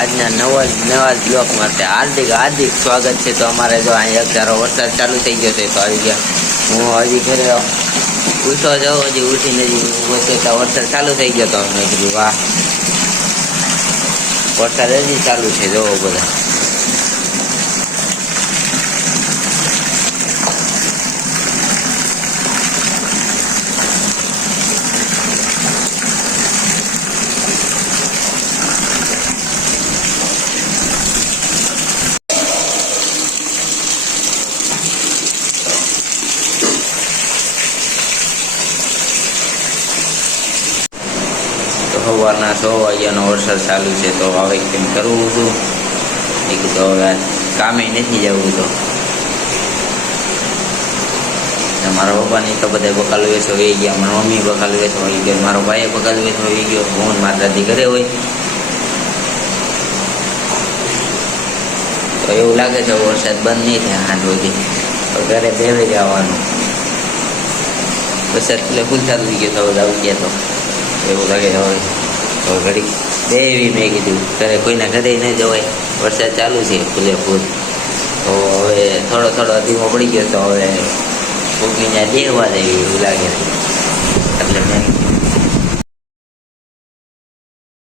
આજના નવા બ્લોક માટે હાર્દિક સ્વાગત છે। તો અમારે જો અહીં હજારો વરસાદ ચાલુ થઈ ગયો છે, તો આવી ગયા। હું હજી ઘરે ઉઠો જાઉં, હજી ઉઠીને વચ્ચે વરસાદ ચાલુ થઈ ગયો, તો મેં કીધું વાહ, વરસાદ હજી ચાલુ છે, જોવો બધા। સવારના 6 વાગ્યાનો વરસાદ ચાલુ છે, તો હવે કેમ કરવું હતું, એ કીધું હવે કામે નથી જવું। તો મારા પપ્પાની તો બધા બકાલ વેચો વહી ગયા, મારા મમ્મી બકાલ વેચો વહી ગયો, મારો ભાઈ બકાલ વેચો વહી ગયો, હું મારા દાદી ઘરે હોય। તો એવું લાગે છે વરસાદ બંધ નહીં થાય હાથ સુધી, તો ઘરે બેસી જવાનું। વરસાદ એટલે ફૂલ ચાલુ થઈ ગયો, તો આવી ગયા, તો એવું લાગે હવે તો ઘડી દેવી મેં કીધું ઘરે કોઈના ઘરે ન જવાય, વરસાદ ચાલુ છે ફૂલે ફૂલ। તો હવે થોડો ધીમો પડી ગયો, તો હવે ભૂખીને દેવા દેવી એવું લાગે, એટલે મેં